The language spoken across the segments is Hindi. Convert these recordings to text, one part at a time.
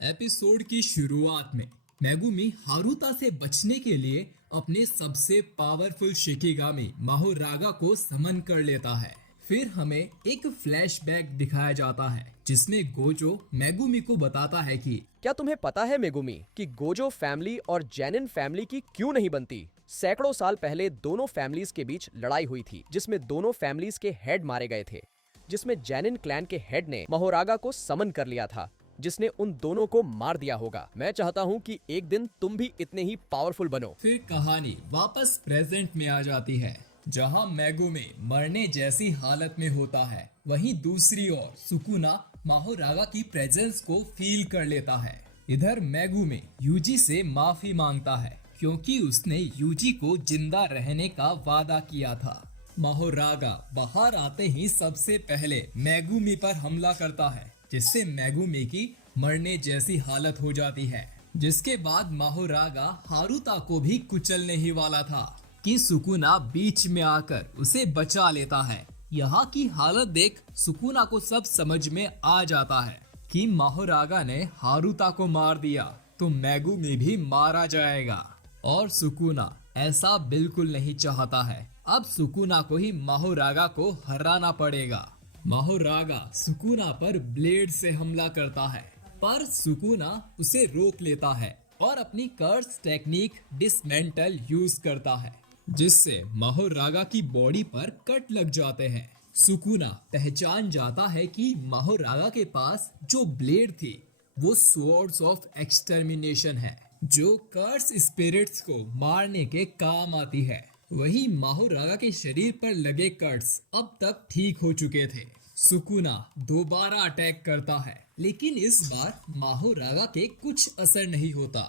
एपिसोड की शुरुआत में मेगुमी हारुता से बचने के लिए अपने सबसे पावरफुल शिकिगामी माहोरागा को समन कर लेता है। फिर हमें एक फ्लैशबैक दिखाया जाता है जिसमें गोजो मेगुमी को बताता है कि क्या तुम्हें पता है मेगुमी कि गोजो फैमिली और जेनिन फैमिली की क्यों नहीं बनती? सैकड़ों साल पहले दोनों फैमिलीज के बीच लड़ाई हुई थी जिसमें दोनों फैमिलीज के हेड मारे गए थे, जिसमें जेनिन क्लैन के हेड ने माहोरागा को समन कर लिया था जिसने उन दोनों को मार दिया होगा। मैं चाहता हूँ कि एक दिन तुम भी इतने ही पावरफुल बनो। फिर कहानी वापस प्रेजेंट में आ जाती है जहां मेगुमी मरने जैसी हालत में होता है। वहीं दूसरी ओर सुकुना माहोरागा की प्रेजेंस को फील कर लेता है। इधर मेगुमी यूजी से माफी मांगता है क्योंकि उसने यूजी को जिंदा रहने का वादा किया था। माहोरागा बाहर आते ही सबसे पहले मेगुमी पर हमला करता है जिससे मेगुमी की मरने जैसी हालत हो जाती है। जिसके बाद माहोरागा हारुता को भी कुचलने ही वाला था कि सुकुना बीच में आकर उसे बचा लेता है। यहाँ की हालत देख सुकुना को सब समझ में आ जाता है कि माहोरागा ने हारुता को मार दिया तो मेगुमी भी मारा जाएगा और सुकुना ऐसा बिल्कुल नहीं चाहता है। अब सुकुना को ही माहोरागा को हराना पड़ेगा। माहोरागा सुकुना पर ब्लेड से हमला करता है पर सुकुना उसे रोक लेता है और अपनी कर्स टेक्निक डिसमेंटल यूज करता है जिससे माहोरागा की बॉडी पर कट लग जाते हैं। सुकुना पहचान जाता है कि माहोरागा के पास जो ब्लेड थी वो स्वॉर्ड्स ऑफ एक्सटर्मिनेशन है जो कर्स स्पिरिट्स को मारने के काम आती है। वही माहोरागा के शरीर पर लगे कट्स अब तक ठीक हो चुके थे। सुकुना दोबारा अटैक करता है लेकिन इस बार माहोरागा के कुछ असर नहीं होता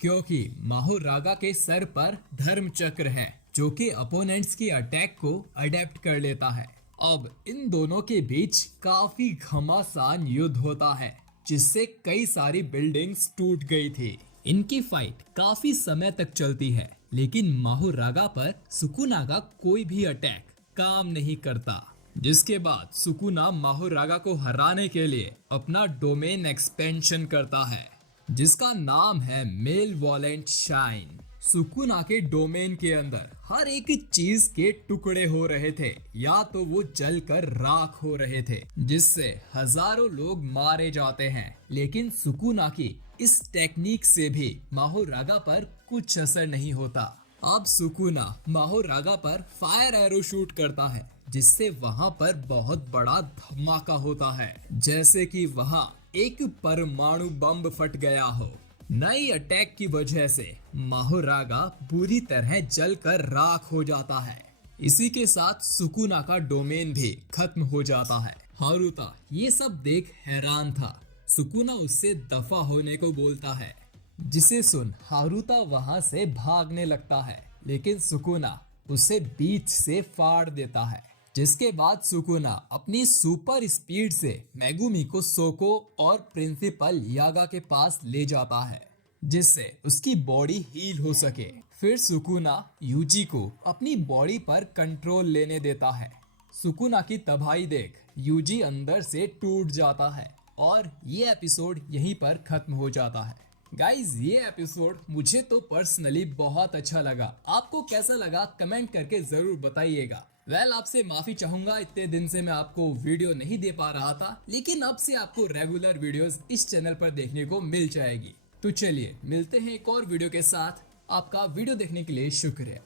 क्योंकि माहोरागा के सर पर धर्म चक्र है जो कि अपोनेंट्स की अटैक को अडेप्ट कर लेता है। अब इन दोनों के बीच काफी घमासान युद्ध होता है जिससे कई सारी बिल्डिंग्स टूट गई थी। इनकी फाइट काफी समय तक चलती है लेकिन माहोरागा पर सुकुना का कोई भी अटैक काम नहीं करता। जिसके बाद सुकुना माहोरागा को हराने के लिए अपना डोमेन एक्सपेंशन करता है जिसका नाम है मेल वॉलेंट शाइन। सुकुना के डोमेन के अंदर हर एक चीज के टुकड़े हो रहे थे या तो वो जलकर राख हो रहे थे जिससे हजारों लोग मारे जाते हैं। लेकिन सुकुना की इस टेक्निक से भी माहोरागा पर कुछ असर नहीं होता। अब सुकुना माहोरागा पर फायर एरो शूट करता है जिससे वहां पर बहुत बड़ा धमाका होता है जैसे कि वहां एक परमाणु बम फट गया हो। नई अटैक की वजह से माहोरागा बुरी तरह जलकर राख हो जाता है। इसी के साथ सुकुना का डोमेन भी खत्म हो जाता है। हारुता ये सब देख हैरान था। सुकुना उससे दफा होने को बोलता है जिसे सुन हारुता वहां से भागने लगता है लेकिन सुकुना उसे बीच से फाड़ देता है। जिसके बाद सुकुना अपनी सुपर स्पीड से मेगुमी को सोको और प्रिंसिपल यागा के पास ले जाता है जिससे उसकी बॉडी हील हो सके। फिर सुकुना यूजी को अपनी बॉडी पर कंट्रोल लेने देता है। सुकुना की तबाही देख यूजी अंदर से टूट जाता है और ये एपिसोड यहीं पर खत्म हो जाता है। गाइज ये एपिसोड मुझे तो पर्सनली बहुत अच्छा लगा। आपको कैसा लगा कमेंट करके जरूर बताइएगा। आपसे माफी चाहूंगा, इतने दिन से मैं आपको वीडियो नहीं दे पा रहा था लेकिन अब से आपको रेगुलर वीडियोस इस चैनल पर देखने को मिल जाएगी। तो चलिए मिलते हैं एक और वीडियो के साथ। आपका वीडियो देखने के लिए शुक्रिया।